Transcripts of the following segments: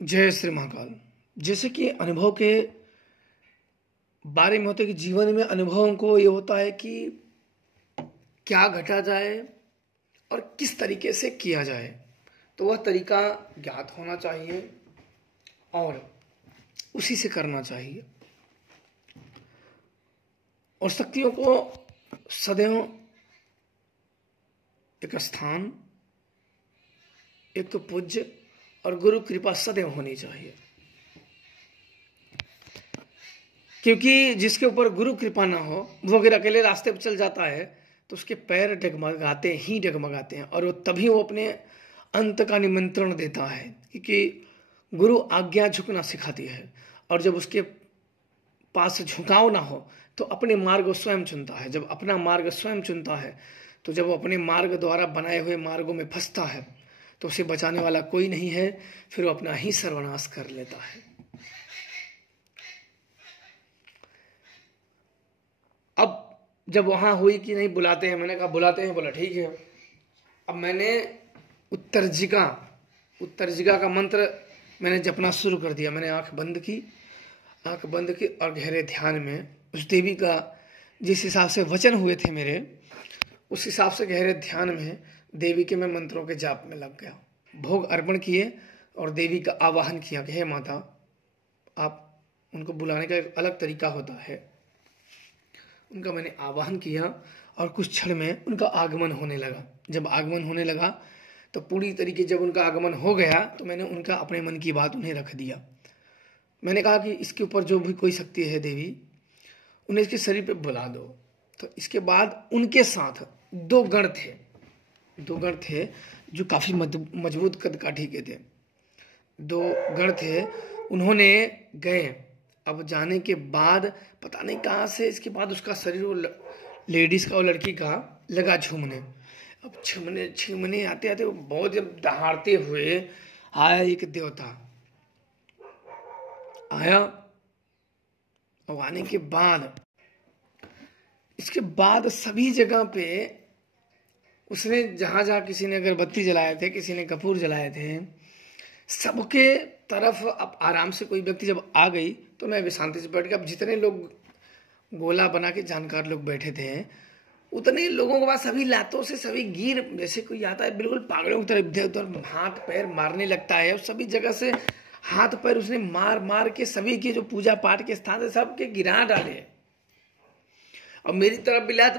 जय श्री महाकाल। जैसे कि अनुभव के बारे में होता है कि जीवन में अनुभवों को ये होता है कि क्या घटा जाए और किस तरीके से किया जाए, तो वह तरीका ज्ञात होना चाहिए और उसी से करना चाहिए। और शक्तियों को सदैव एक स्थान, एक तो पूज्य और गुरु कृपा सदैव होनी चाहिए, क्योंकि जिसके ऊपर गुरु कृपा ना हो वो अगर अकेले रास्ते पर चल जाता है तो उसके पैर डगमगाते ही डगमगाते हैं, और वो तभी वो अपने अंत का निमंत्रण देता है, क्योंकि गुरु आज्ञा झुकना सिखाती है। और जब उसके पास झुकाव ना हो तो अपने मार्ग को स्वयं चुनता है। जब अपना मार्ग स्वयं चुनता है तो जब वो अपने मार्ग द्वारा बनाए हुए मार्गों में फंसता है तो उसे बचाने वाला कोई नहीं है, फिर वो अपना ही सर्वनाश कर लेता है। अब जब वहां हुई कि नहीं बुलाते हैं, मैंने कहा बुलाते हैं, बोला ठीक है। अब मैंने उत्तरजिगा का मंत्र मैंने जपना शुरू कर दिया। मैंने आंख बंद की और गहरे ध्यान में उस देवी का जिस हिसाब से वचन हुए थे मेरे, उस हिसाब से गहरे ध्यान में देवी के मैं मंत्रों के जाप में लग गया। भोग अर्पण किए और देवी का आवाहन किया कि हे माता, आप उनको बुलाने का एक अलग तरीका होता है। उनका मैंने आवाहन किया और कुछ क्षण में उनका आगमन होने लगा। जब आगमन होने लगा तो पूरी तरीके जब उनका आगमन हो गया तो मैंने उनका अपने मन की बात उन्हें रख दिया। मैंने कहा कि इसके ऊपर जो भी कोई शक्ति है देवी, उन्हें इसके शरीर पे बुला दो। तो इसके बाद उनके साथ दो गण थे जो काफी मजबूत कद काठी के थे। दो गण थे, उन्होंने गए। अब जाने के बाद पता नहीं कहाँ से इसके बाद उसका शरीर वो लेडीज का और लड़की का लगा झूमने। अब झूमने आते आते वो बहुत जब दहाड़ते हुए आया एक देवता आया, और आने के बाद इसके बाद सभी जगह पे उसने जहां जहां किसी ने अगरबत्ती जलाए थे, किसी ने कपूर जलाए थे, सबके तरफ अब आराम से कोई व्यक्ति जब आ गई तो मैं भी शांति से बैठ गया। अब जितने लोग गोला बना के जानकार लोग बैठे थे उतने लोगों के पास सभी लातों से सभी गिर, जैसे कोई आता है बिल्कुल पागलों की तरह इधर उधर हाथ पैर मारने लगता है। और सभी जगह से हाथ पैर उसने मार मार के सभी के जो पूजा पाठ के स्थान थे सबके गिरा डाले। और मेरी तरफ भी लात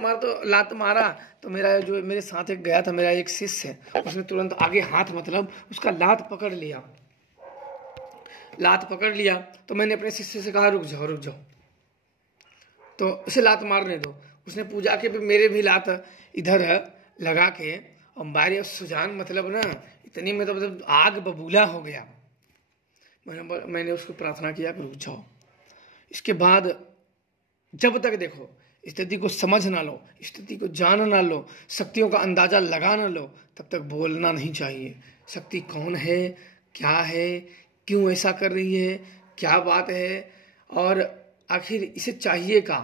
मारा तो मेरा जो मेरे साथ एक गया था, मेरा एक शिष्य, उसने तुरंत आगे हाथ मतलब उसका लात पकड़ लिया। तो मैंने अपने शिष्य से कहा रुक जाओ, तो उसे लात मारने दो। उसने पूजा के भी मेरे भी लात इधर लगा के, और मारे सुजान मतलब ना इतनी मतलब आग बबूला हो गया। मैंने उसको प्रार्थना किया कि रुक जाओ। इसके बाद जब तक देखो स्थिति को समझ ना लो, स्थिति को जान ना लो, शक्तियों का अंदाजा लगा ना लो, तब तक बोलना नहीं चाहिए। शक्ति कौन है, क्या है, क्यों ऐसा कर रही है, क्या बात है, और आखिर इसे चाहिए का,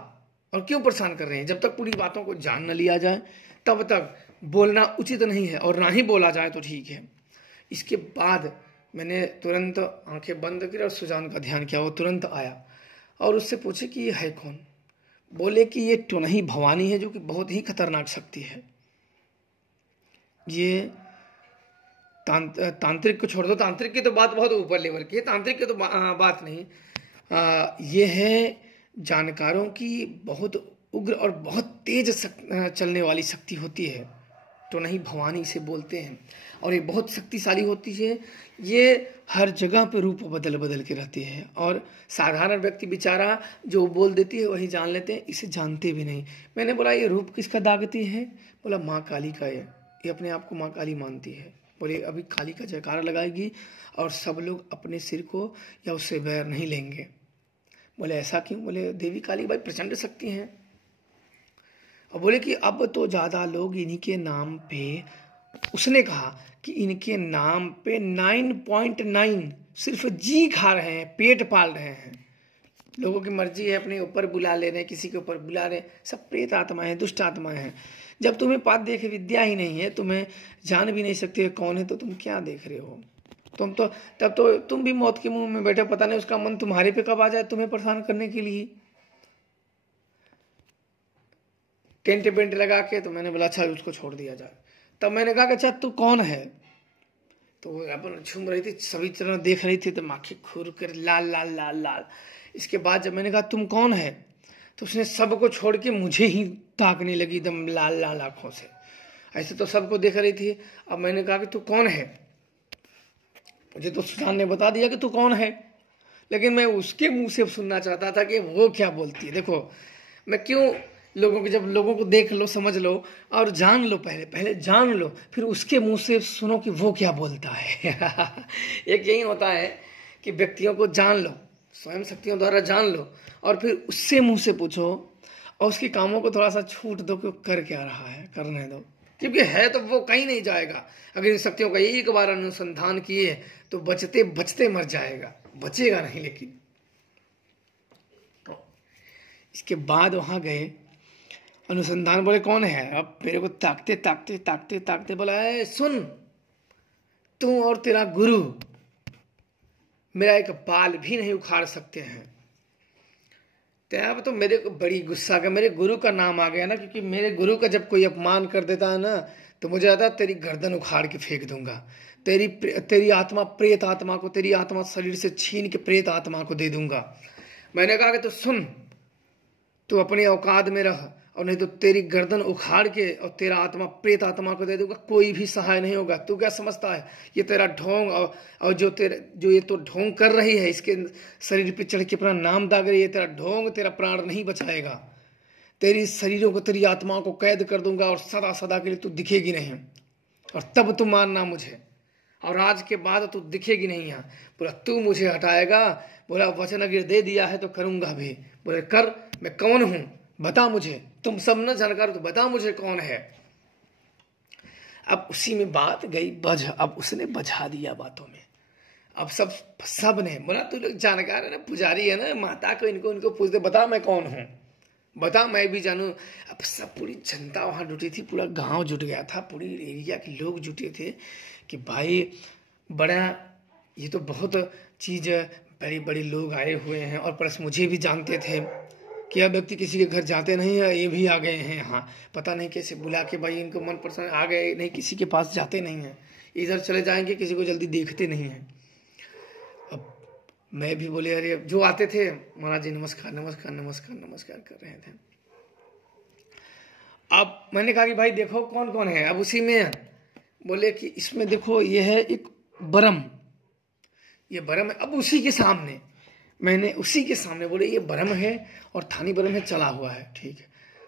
और क्यों परेशान कर रहे हैं। जब तक पूरी बातों को जान न लिया जाए तब तक बोलना उचित नहीं है, और ना ही बोला जाए तो ठीक है। इसके बाद मैंने तुरंत आंखें बंद की और सुजान का ध्यान किया। वो तुरंत आया और उससे पूछे कि ये है कौन। बोले कि ये टोनही भवानी है, जो कि बहुत ही खतरनाक शक्ति है। ये तांत्रिक को छोड़ दो, तांत्रिक की तो बात बहुत ऊपर लेवल की है, तांत्रिक की तो बात नहीं। ये है जानकारों की बहुत उग्र और बहुत तेज चलने वाली शक्ति होती है, तो नहीं भवानी इसे बोलते हैं। और ये बहुत शक्तिशाली होती है। ये हर जगह पे रूप बदल के रहती है, और साधारण व्यक्ति बेचारा जो बोल देती है वही जान लेते हैं, इसे जानते भी नहीं। मैंने बोला ये रूप किसका दागती है? बोला माँ काली का है, ये अपने आप को माँ काली मानती है। बोले अभी काली का जयकारा लगाएगी और सब लोग अपने सिर को या उससे वैर नहीं लेंगे। बोले ऐसा क्यों? बोले देवी काली भाई प्रचंड शक्ति है। और बोले कि अब तो ज्यादा लोग इन्हीं के नाम पे, उसने कहा कि इनके नाम पे 9.9 सिर्फ जी खा रहे हैं, पेट पाल रहे हैं। लोगों की मर्जी है, अपने ऊपर बुला ले रहे हैं, किसी के ऊपर बुला रहे हैं। सब प्रेत आत्माएं हैं, दुष्ट आत्माएं हैं। जब तुम्हें पाठ देख विद्या ही नहीं है, तुम्हें जान भी नहीं सकते कौन है, तो तुम क्या देख रहे हो? तब तो तुम भी मौत के मुंह में बैठे, पता नहीं उसका मन तुम्हारे पे कब आ जाए तुम्हें परेशान करने के लिए। टेंट वेंट लगा के, तो मैंने बोला अच्छा उसको छोड़ दिया जाए। तब मैंने कहा कि अच्छा तू कौन है? तो वो अपन झूम रही थी, सभी तरह देख रही थी, तो आंखें खूर कर लाल लाल लाल लाल। इसके बाद जब मैंने कहा तुम कौन है, तो उसने सबको छोड़ के मुझे ही ताकने लगी एकदम लाल लाल आंखों से। ऐसे तो सबको देख रही थी। अब मैंने कहा कि तू कौन है? मुझे तो सुजान ने बता दिया कि तू कौन है, लेकिन मैं उसके मुंह से सुनना चाहता था कि वो क्या बोलती है। देखो मैं क्यों जब लोगों को देख लो, समझ लो और जान लो, पहले जान लो, फिर उसके मुंह से सुनो कि वो क्या बोलता है। एक यही होता है कि व्यक्तियों को जान लो, स्वयं शक्तियों द्वारा जान लो, और फिर उससे मुंह से पूछो और उसके कामों को थोड़ा सा छूट दो कि वो कर क्या रहा है, करने दो, क्योंकि है तो वो कहीं नहीं जाएगा। अगर इन शक्तियों का एक बार अनुसंधान किए तो बचते बचते मर जाएगा, बचेगा नहीं। लेकिन इसके बाद वहां गए, अनुसंधान बोले कौन है? अब मेरे को ताकते ताकते ताकते ताकते बोला है सुन, तू और तेरा गुरु मेरा एक बाल भी नहीं उखाड़ सकते हैं। तब तो मेरे को बड़ी गुस्सा का, मेरे गुरु का नाम आ गया ना, क्योंकि मेरे गुरु का जब कोई अपमान कर देता है ना, तो मुझे आता तेरी गर्दन उखाड़ के फेंक दूंगा, तेरी आत्मा, प्रेत आत्मा को, तेरी आत्मा शरीर से छीन के प्रेत आत्मा को दे दूंगा। मैंने कहा कि तो सुन, तू अपने औकात में रह, और नहीं तो तेरी गर्दन उखाड़ के और तेरा आत्मा प्रेत आत्मा को दे दूंगा, कोई भी सहाय नहीं होगा। तू क्या समझता है ये तेरा ढोंग, और जो ये तो ढोंग कर रही है, इसके शरीर पे चढ़ के अपना नाम दाग रही है, तेरा ढोंग तेरा प्राण नहीं बचाएगा। तेरी शरीरों को, तेरी आत्माओं को कैद कर दूंगा और सदा सदा के लिए तू दिखेगी नहीं, और तब तू मानना मुझे, और आज के बाद तू दिखेगी नहीं यहाँ। बोला तू मुझे हटाएगा? बोला वचन अगर दे दिया है तो करूंगा भी। बोले कर, मैं कौन हूं बता मुझे, तुम सब न जानकार तो बता मुझे कौन है। अब उसी में बात गई बझ, अब उसने बझा दिया बातों में। अब सब ने बोला तू लोग जानकार है ना, पुजारी है ना, माता को इनको पूछते बता मैं कौन हूं, बता मैं भी जानू। अब सब पूरी जनता वहां जुटी थी, पूरा गांव जुट गया था, पूरी एरिया के लोग जुटे थे कि भाई बड़ा, ये तो बहुत चीज, बड़ी बड़ी लोग आए हुए हैं, और प्लस मुझे भी जानते थे कि यह व्यक्ति किसी के घर जाते नहीं है, ये भी आ गए हैं यहाँ, पता नहीं कैसे बुला के, भाई इनको मन पसंद आ गए, नहीं किसी के पास जाते नहीं हैं, इधर चले जाएंगे, किसी को जल्दी देखते नहीं हैं। अब मैं भी बोले अरे, जो आते थे महाराज जी नमस्कार नमस्कार नमस्कार नमस्कार कर रहे थे। अब मैंने कहा कि भाई देखो कौन कौन है। अब उसी में बोले कि इसमें देखो ये है एक ब्रह्म, ये ब्रह्म है। अब उसी के सामने, मैंने उसी के सामने बोले ये ब्रह्म है और थानी ब्रह्म है, चला हुआ है, ठीक है।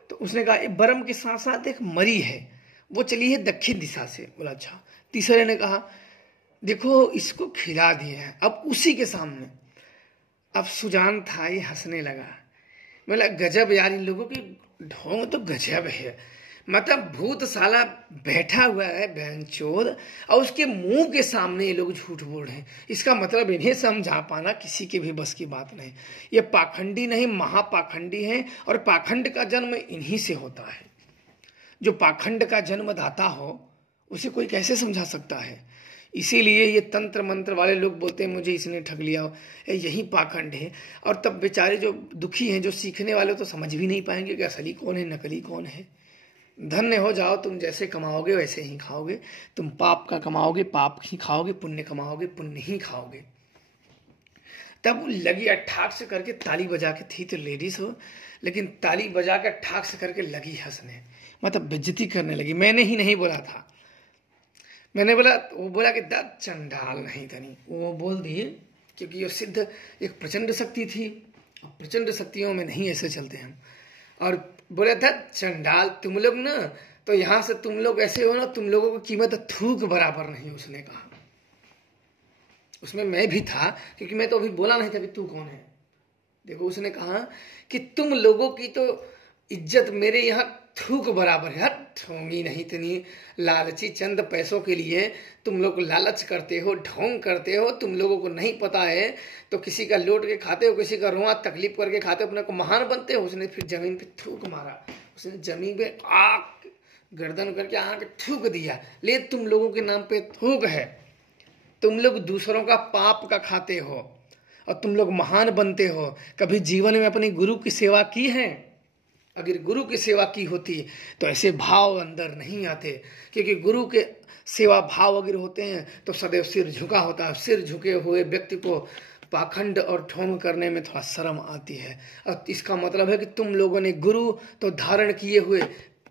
तो उसने कहा ये ब्रह्म के साथ साथ एक मरी है, वो चली है दक्षिण दिशा से। बोला अच्छा। तीसरे ने कहा देखो इसको खिला दिए हैं। अब उसी के सामने, अब सुजान था, ये हंसने लगा। बोला गजब यार, इन लोगों की ढोंग तो गजब है, मतलब भूत साला बैठा हुआ है बहनचोद, और उसके मुंह के सामने ये लोग झूठ बोल रहे हैं। इसका मतलब इन्हें समझा पाना किसी के भी बस की बात नहीं। ये पाखंडी नहीं, महापाखंडी है, और पाखंड का जन्म इन्हीं से होता है। जो पाखंड का जन्मदाता हो उसे कोई कैसे समझा सकता है? इसीलिए ये तंत्र मंत्र वाले लोग बोलते हैं मुझे इसने ठग लिया हो, यही पाखंड है। और तब बेचारे जो दुखी हैं, जो सीखने वाले, तो समझ भी नहीं पाएंगे कि असली कौन है नकली कौन है। धन्य हो जाओ तुम, जैसे कमाओगे वैसे ही खाओगे। तुम पाप का कमाओगे पाप ही खाओगे, पुण्य कमाओगे पुण्य ही खाओगे। तब लगी अठाक से करके ताली बजा के, थी तो लेडीज हो, लेकिन ताली बजा के ठाक से करके लगी हंसने, मतलब बेइज्जती करने लगी। मैंने ही नहीं बोला था, मैंने बोला, वो बोला कि दत्त चंडाल नहीं धनी, वो बोल दिए, क्योंकि ये सिद्ध एक प्रचंड शक्ति थी, और प्रचंड शक्तियों में नहीं ऐसे चलते हम। और बोले दत्त चंडाल, तुम लोग ना तो यहां से तुम लोग ऐसे हो ना, तुम लोगों की कीमत थूक बराबर नहीं, उसने कहा। उसमें मैं भी था, क्योंकि मैं तो अभी बोला नहीं था कि तू कौन है। देखो उसने कहा कि तुम लोगों की तो इज्जत मेरे यहाँ थूक बराबर है। हट होंगी नहीं इतनी लालची, चंद पैसों के लिए तुम लोग लालच करते हो, ढोंग करते हो। तुम लोगों को नहीं पता है तो किसी का लौट के खाते हो, किसी का रोआ तकलीफ करके खाते हो, अपने को महान बनते हो। उसने फिर जमीन पे थूक मारा, उसने जमीन पे आग गर्दन करके आके थूक दिया, ले तुम लोगों के नाम पे थूक है। तुम लोग दूसरों का पाप का खाते हो और तुम लोग महान बनते हो। कभी जीवन में अपने गुरु की सेवा की है? अगर गुरु की सेवा की होती तो ऐसे भाव अंदर नहीं आते, क्योंकि गुरु के सेवा भाव अगर होते हैं तो सदैव सिर झुका होता है। सिर झुके हुए व्यक्ति को पाखंड और ढोंग करने में थोड़ा शर्म आती है। और इसका मतलब है कि तुम लोगों ने गुरु तो धारण किए हुए,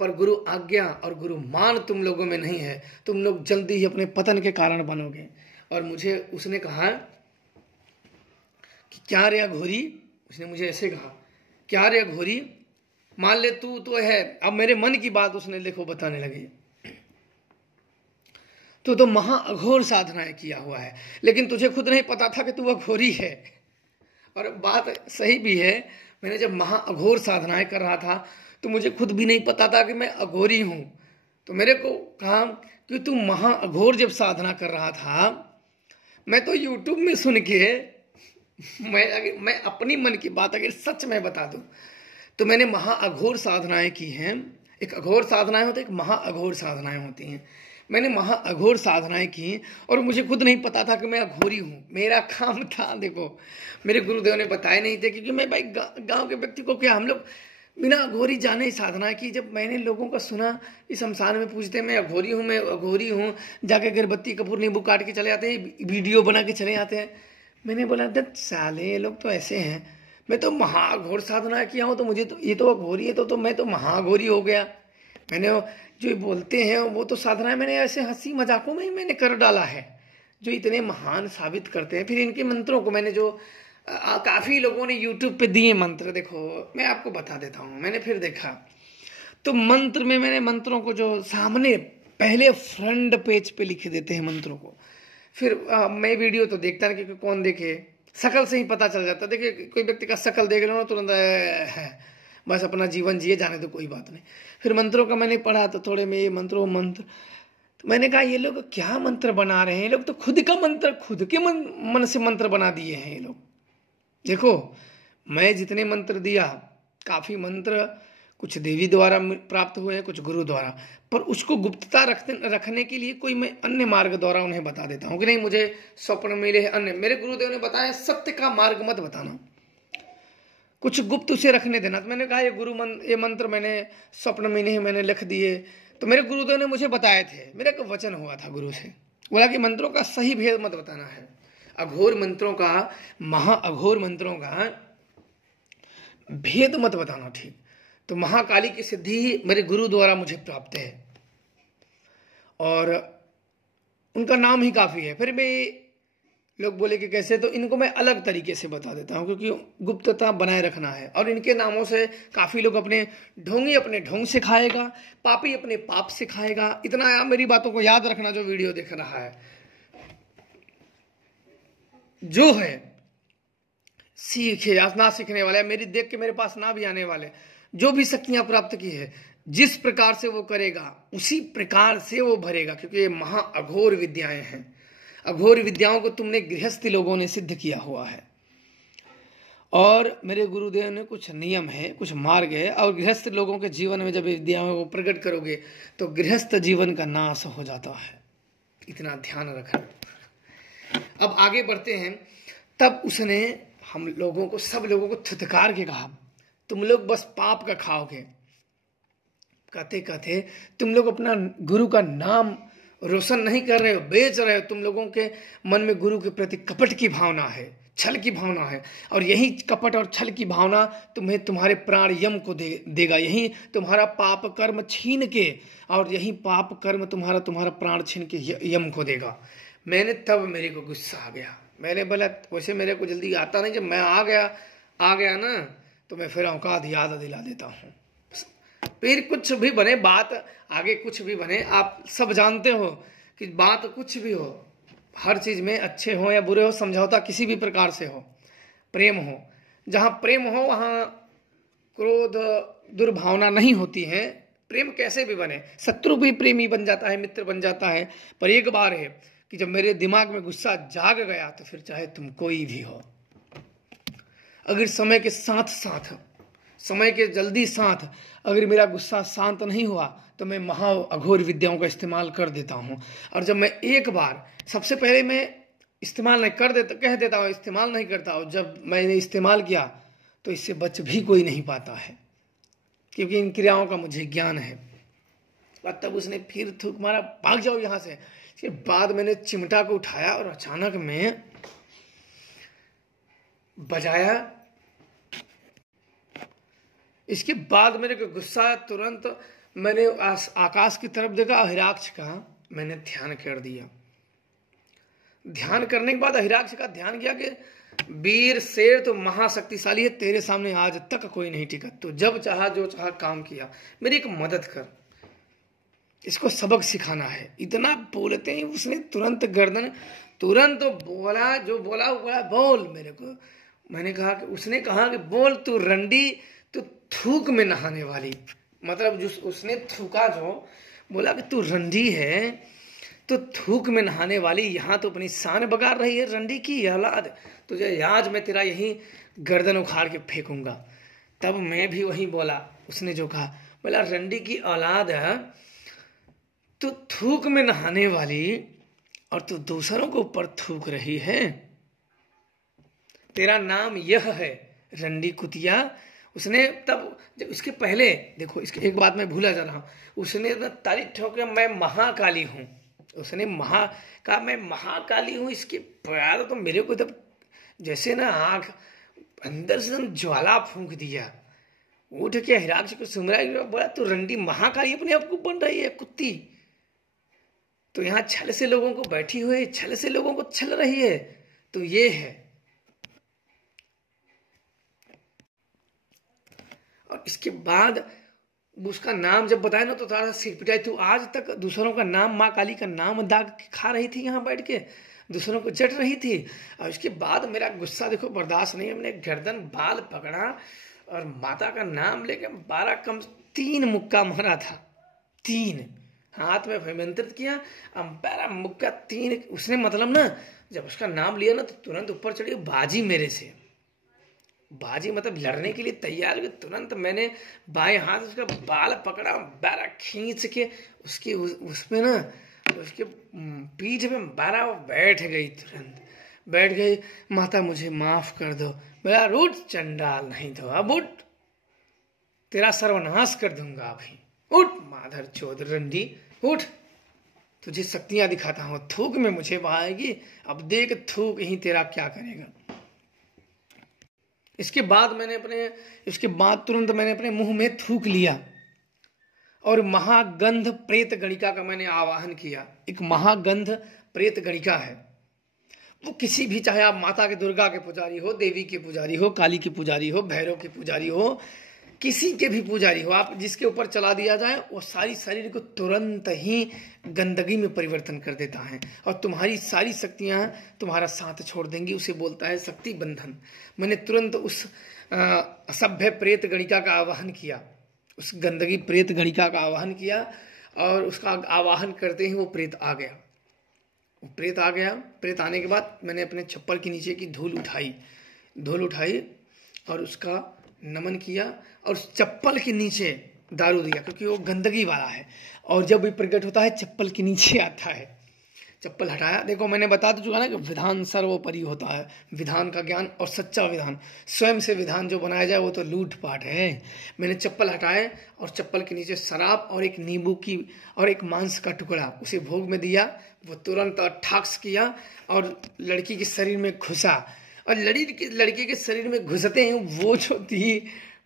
पर गुरु आज्ञा और गुरु मान तुम लोगों में नहीं है। तुम लोग जल्दी ही अपने पतन के कारण बनोगे। और मुझे उसने कहा कि क्या रे घोरी, उसने मुझे ऐसे कहा, क्या रे घोरी, मान ले तू तो है। अब मेरे मन की बात उसने देखो बताने लगी। तू तो महा अघोर साधनाएं किया हुआ है, लेकिन तुझे खुद नहीं पता था कि तू अघोरी है। और बात सही भी है। मैंने जब महा अघोर साधनाएं कर रहा था तो मुझे खुद भी नहीं पता था कि मैं अघोरी हूं। तो मेरे को कहा कि तू महा अघोर जब साधना कर रहा था, मैं तो यूट्यूब में सुन के मैं अपनी मन की बात अगर सच में बता दूं तो मैंने महा अघोर साधनाएं की हैं। एक अघोर साधनाएं होती है, एक महा अघोर साधनाएं होती हैं। मैंने महा अघोर साधनाएं की और मुझे खुद नहीं पता था कि मैं अघोरी हूँ। मेरा काम था, देखो मेरे गुरुदेव ने बताए नहीं थे, क्योंकि मैं भाई गांव के व्यक्ति को क्या, हम लोग बिना अघोरी जाने ही साधना की। जब मैंने लोगों का सुना इस शमशान में पूछते मैं अघोरी हूँ, मैं अघोरी हूँ, जाके अगरबत्ती कपूर नींबू काट के चले आते हैं, वीडियो बना के चले आते हैं। मैंने बोला दत्त साले ये लोग तो ऐसे हैं, मैं तो महाघोर साधना किया हूँ, तो मुझे तो ये तो अघोरी है, तो मैं तो महाघोरी हो गया। मैंने जो बोलते हैं वो तो साधना मैंने ऐसे हंसी मजाकों में ही मैंने कर डाला है, जो इतने महान साबित करते हैं। फिर इनके मंत्रों को मैंने जो काफ़ी लोगों ने यूट्यूब पे दिए मंत्र, देखो मैं आपको बता देता हूँ। मैंने फिर देखा तो मंत्र में मैंने मंत्रों को जो सामने पहले फ्रंट पेज पे लिखे देते हैं मंत्रों को। फिर मैं वीडियो तो देखता नहीं, क्योंकि कौन देखे, शकल से ही पता चल जाता। देखिए कोई व्यक्ति का शकल देख लो ना तुरंत है, बस अपना जीवन जिए जाने तो कोई बात नहीं। फिर मंत्रों का मैंने पढ़ा तो थोड़े में ये मंत्र तो मैंने कहा ये लोग क्या मंत्र बना रहे हैं, ये लोग तो खुद का मंत्र खुद के मन से मंत्र बना दिए हैं ये लोग। देखो मैं जितने मंत्र दिया, काफी मंत्र कुछ देवी द्वारा प्राप्त हुए हैं, कुछ गुरु द्वारा, पर उसको गुप्तता रखने के लिए कोई मैं अन्य मार्ग द्वारा उन्हें बता देता हूँ कि नहीं मुझे स्वप्न मिले हैं अन्य। मेरे गुरुदेव ने बताया सत्य का मार्ग मत बताना, कुछ गुप्त उसे रखने देना। तो मैंने कहा ये मंत्र मैंने स्वप्न में नहीं मैंने लिख दिए। तो मेरे गुरुदेव ने मुझे बताए थे, मेरा एक वचन हुआ था गुरु से, बोला कि मंत्रों का सही भेद मत बताना है, अघोर मंत्रों का, महा अघोर मंत्रों का भेद मत बताना। ठीक, तो महाकाली की सिद्धि मेरे गुरु द्वारा मुझे प्राप्त है और उनका नाम ही काफी है। फिर भी लोग बोले कि कैसे, तो इनको मैं अलग तरीके से बता देता हूं, क्योंकि गुप्तता बनाए रखना है। और इनके नामों से काफी लोग अपने ढोंगी अपने ढोंग से खाएगा, पापी अपने पाप से खाएगा। इतना मेरी बातों को याद रखना जो वीडियो देख रहा है, जो है सीखे या ना सीखने वाले, मेरी देख के मेरे पास ना भी आने वाले, जो भी शक्तियां प्राप्त की है, जिस प्रकार से वो करेगा उसी प्रकार से वो भरेगा, क्योंकि ये महा अघोर विद्याएं हैं। अघोर विद्याओं को तुमने गृहस्थी लोगों ने सिद्ध किया हुआ है। और मेरे गुरुदेव ने कुछ नियम है, कुछ मार्ग है, और गृहस्थ लोगों के जीवन में जब विद्याओं को प्रकट करोगे तो गृहस्थ जीवन का नाश हो जाता है। इतना ध्यान रखना। अब आगे बढ़ते हैं। तब उसने हम लोगों को, सब लोगों को थुतकार के कहा, तुम लोग बस पाप का खाओगे। कहते कहते तुम लोग अपना गुरु का नाम रोशन नहीं कर रहे हो, बेच रहे हो। तुम लोगों के मन में गुरु के प्रति कपट की भावना है, छल की भावना है, और यही कपट और छल की भावना तुम्हें तुम्हारे प्राण यम को देगा। यही तुम्हारा पाप कर्म छीन के, और यही पाप कर्म तुम्हारा प्राण छीन के यम को देगा। मैंने तब मेरे को गुस्सा आ गया। मैंने बोला वैसे मेरे को जल्दी आता नहीं, जब मैं आ गया ना तो मैं फिर औकात याद दिला देता हूँ। फिर कुछ भी बने बात, आगे कुछ भी बने, आप सब जानते हो कि बात कुछ भी हो, हर चीज में अच्छे हो या बुरे हो, समझौता किसी भी प्रकार से हो, प्रेम हो, जहाँ प्रेम हो वहाँ क्रोध दुर्भावना नहीं होती है। प्रेम कैसे भी बने, शत्रु भी प्रेमी बन जाता है, मित्र बन जाता है। पर एक बार है कि जब मेरे दिमाग में गुस्सा जाग गया तो फिर चाहे तुम कोई भी हो, अगर समय के साथ साथ समय के जल्दी साथ अगर मेरा गुस्सा शांत नहीं हुआ तो मैं महा अघोर विद्याओं का इस्तेमाल कर देता हूँ। और जब मैं एक बार सबसे पहले मैं इस्तेमाल नहीं कर देता, कह देता हूँ इस्तेमाल नहीं करता हूँ, जब मैंने इस्तेमाल किया तो इससे बच भी कोई नहीं पाता है, क्योंकि इन क्रियाओं का मुझे ज्ञान है। और तब उसने फिर थूक मारा, भाग जाओ यहाँ से। इसके बाद मैंने चिमटा को उठाया और अचानक में बजाया। इसके बाद मेरे को गुस्सा आया, तुरंत मैंने आकाश की तरफ देखा, अहिराक्ष का मैंने ध्यान कर दिया। ध्यान करने के बाद अहिराक्ष का ध्यान किया कि वीर शेर तो महाशक्तिशाली है, तेरे सामने आज तक कोई नहीं टिका, तो जब चाहा जो चाहा काम किया, मेरी एक मदद कर, इसको सबक सिखाना है। इतना बोलते ही उसने तुरंत गर्दन, तुरंत तो बोला, जो बोला वो बोला, बोल मेरे को। मैंने कहा कि उसने कहा कि बोल तू रंडी, तू थूक में नहाने वाली, मतलब जो उसने थूका, जो बोला कि तू रंडी है तो थूक में नहाने वाली, यहाँ तो अपनी शान बगाड़ रही है रंडी की औलाद, तुझे आज मैं तेरा यही गर्दन उखाड़ के फेंकूंगा। तब मैं भी वही बोला, उसने जो कहा, बोला रंडी की औलाद है, तू थूक में नहाने वाली और तू दूसरों के ऊपर थूक रही है, तेरा नाम यह है रंडी कुतिया। उसने तब, जब उसके पहले देखो, इसके एक बात मैं भूला जा रहा हूं, उसने तारीफ ठोक, मैं महाकाली हूं, उसने कहा मैं महाकाली हूं। इसके बाद तो मेरे को तब जैसे ना आंख अंदर से ज्वाला फूंक दिया। उठ के हिराक्ष को सुमरा, बोला तू रंडी महाकाली अपने आप को बन रही है कुत्ती, तो यहाँ छल से लोगों को बैठी हुई, छल से लोगों को छल रही है, तो ये है। और इसके बाद उसका नाम जब बताया ना तो थोड़ा सा सिर पिटाई, तू आज तक दूसरों का नाम, माँ काली का नाम दाग खा रही थी, यहाँ बैठ के दूसरों को चट रही थी। और उसके बाद मेरा गुस्सा देखो बर्दाश्त नहीं, हमने गर्दन बाल पकड़ा और माता का नाम लेके 12 कम 3 मुक्का मारा था, 3 हाथ में अभिमंत्रित किया, 12 मुक्का 3। उसने मतलब ना जब उसका नाम लिया ना तो तुरंत ऊपर चढ़ी बाजी मेरे से, बाजी मतलब लड़ने के लिए तैयार हुई। तुरंत मैंने बाएं हाथ उसका बाल पकड़ा, 12 खींच के उसकी उसमें ना उसके पीठ में 12 बैठ गई, तुरंत बैठ गई। माता मुझे माफ कर दो। मेरा रूट चंडाल नहीं तो अब उठ, तेरा सर्वनाश कर दूंगा अभी, उठ माधर चौध रंडी उठ, तुझे शक्तियां दिखाता हूं, थूक में मुझे बहाएगी, अब देख थूक ही तेरा क्या करेगा। इसके बाद तुरंत मैंने अपने मुंह में थूक लिया और महागंध प्रेत गणिका का मैंने आवाहन किया। एक महागंध प्रेत गणिका है, वो किसी भी, चाहे आप माता के दुर्गा के पुजारी हो, देवी के पुजारी हो, काली के पुजारी हो, भैरव के पुजारी हो, किसी के भी पुजारी हो, आप जिसके ऊपर चला दिया जाए वो सारी शरीर को तुरंत ही गंदगी में परिवर्तन कर देता है और तुम्हारी सारी शक्तियां तुम्हारा साथ छोड़ देंगी। उसे बोलता है शक्ति बंधन। मैंने तुरंत उस असभ्य प्रेत गणिका का आवाहन किया, उस गंदगी प्रेत गणिका का आवाहन किया और उसका आवाहन करते ही वो प्रेत आ गया। प्रेत आ गया। प्रेत आने के बाद मैंने अपने चप्पल के नीचे की धूल उठाई और उसका नमन किया और उस चप्पल के नीचे दारू दिया, क्योंकि वो गंदगी वाला है और जब भी प्रकट होता है चप्पल के नीचे आता है। चप्पल हटाया। देखो मैंने बता तो चुका ना कि विधान सर्वोपरि होता है, विधान का ज्ञान और सच्चा विधान, स्वयं से विधान जो बनाया जाए वो तो लूटपाट है। मैंने चप्पल हटाए और चप्पल के नीचे शराब और एक नींबू की और एक मांस का टुकड़ा उसे भोग में दिया। वो तुरंत ठाक्स किया और लड़की के शरीर में घुसा और लड़की के शरीर में घुसते हैं वो जो थी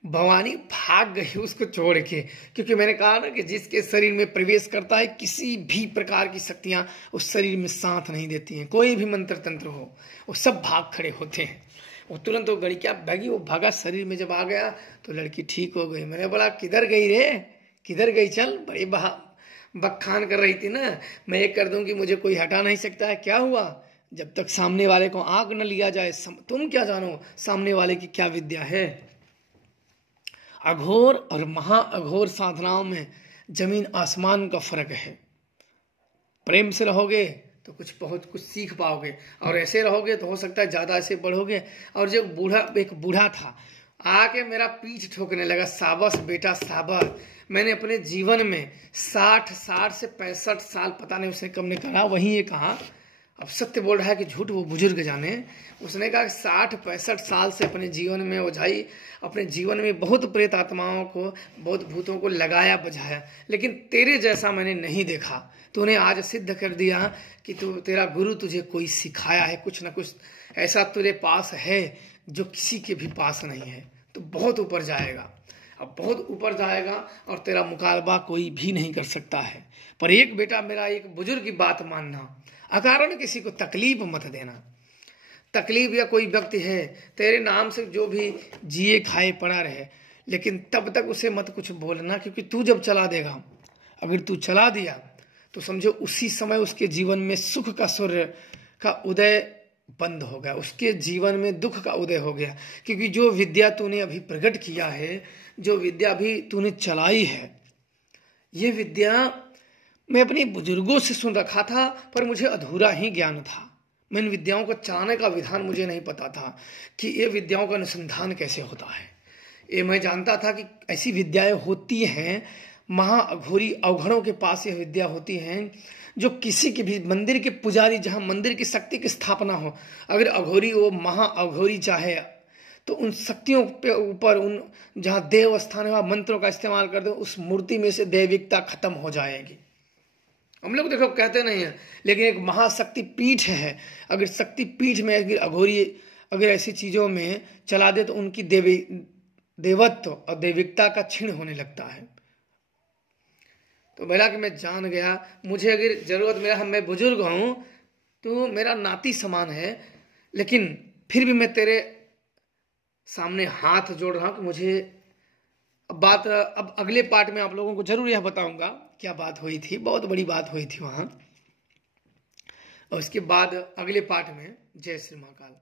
भवानी भाग गई उसको छोड़ के, क्योंकि मैंने कहा ना कि जिसके शरीर में प्रवेश करता है किसी भी प्रकार की शक्तियां उस शरीर में साथ नहीं देती हैं। कोई भी मंत्र तंत्र हो वो सब भाग खड़े होते हैं। वो तुरंत वो गणिका भागी, वो भागा, शरीर में जब आ गया तो लड़की ठीक हो गई। मैंने बोला किधर गई रे, किधर गई, चल बड़ी बखान कर रही थी ना, मैं ये कर दूंगी मुझे कोई हटा नहीं सकता है। क्या हुआ, जब तक सामने वाले को आग न लिया जाए तुम क्या जानो सामने वाले की क्या विद्या है। अघोर और महाअघोर साधनाओं में जमीन आसमान का फर्क है। प्रेम से रहोगे तो बहुत कुछ सीख पाओगे और ऐसे रहोगे तो हो सकता है ज्यादा ऐसे बढ़ोगे। और जो एक बूढ़ा था, आके मेरा पीठ ठोकने लगा, शाबाश बेटा शाबाश। मैंने अपने जीवन में 60 से 65 साल, पता नहीं उसने कब ने कहा, वहीं ये कहा, अब सत्य बोल रहा है कि झूठ वो बुजुर्ग जाने। उसने कहा 60-65 साल से अपने जीवन में ओझाई, अपने जीवन में बहुत प्रेत आत्माओं को, बहुत भूतों को लगाया बजाया, लेकिन तेरे जैसा मैंने नहीं देखा। तूने आज सिद्ध कर दिया कि तेरा गुरु तुझे कोई सिखाया है, कुछ ना कुछ ऐसा तेरे पास है जो किसी के भी पास नहीं है। तो बहुत ऊपर जाएगा, अब बहुत ऊपर जाएगा और तेरा मुकाबला कोई भी नहीं कर सकता है। पर एक बेटा मेरा, एक बुजुर्ग की बात मानना, अकारण किसी को तकलीफ मत देना। तकलीफ या कोई व्यक्ति है तेरे नाम से जो भी जिए खाए पड़ा रहे, लेकिन तब तक उसे मत कुछ बोलना, क्योंकि तू जब चला देगा, अगर तू चला दिया तो समझो उसी समय उसके जीवन में सुख का सूर्य का उदय बंद हो गया, उसके जीवन में दुख का उदय हो गया। क्योंकि जो विद्या तूने अभी प्रकट किया है, जो विद्या अभी तूने चलाई है, ये विद्या मैं अपने बुजुर्गों से सुन रखा था, पर मुझे अधूरा ही ज्ञान था। मैं इन विद्याओं को चलाने का विधान मुझे नहीं पता था कि ये विद्याओं का अनुसंधान कैसे होता है। ये मैं जानता था कि ऐसी विद्याएं होती हैं, महाअघोरी अवघड़ों के पास ये विद्या होती हैं, जो किसी के भी मंदिर के पुजारी, जहाँ मंदिर की शक्ति की स्थापना हो, अगर अघोरी वो महाअघोरी चाहे तो उन शक्तियों पे ऊपर, उन जहाँ देव स्थान है वहाँ मंत्रों का इस्तेमाल कर दो, उस मूर्ति में से दैविकता खत्म हो जाएगी। हम लोग देखो कहते नहीं है, लेकिन एक महाशक्ति पीठ है, अगर शक्ति पीठ में अगर अघोरी अगर ऐसी चीजों में चला दे तो उनकी देवत्व और दैविकता का क्षीण होने लगता है। तो बोला कि मैं जान गया, मुझे अगर जरूरत, मैं बुजुर्ग हूं, तो मेरा नाती समान है, लेकिन फिर भी मैं तेरे सामने हाथ जोड़ रहा हूं कि मुझे अब अगले पार्ट में आप लोगों को जरूर यह बताऊंगा क्या बात हुई थी, बहुत बड़ी बात हुई थी वहां। और उसके बाद अगले पार्ट में जय श्री महाकाल।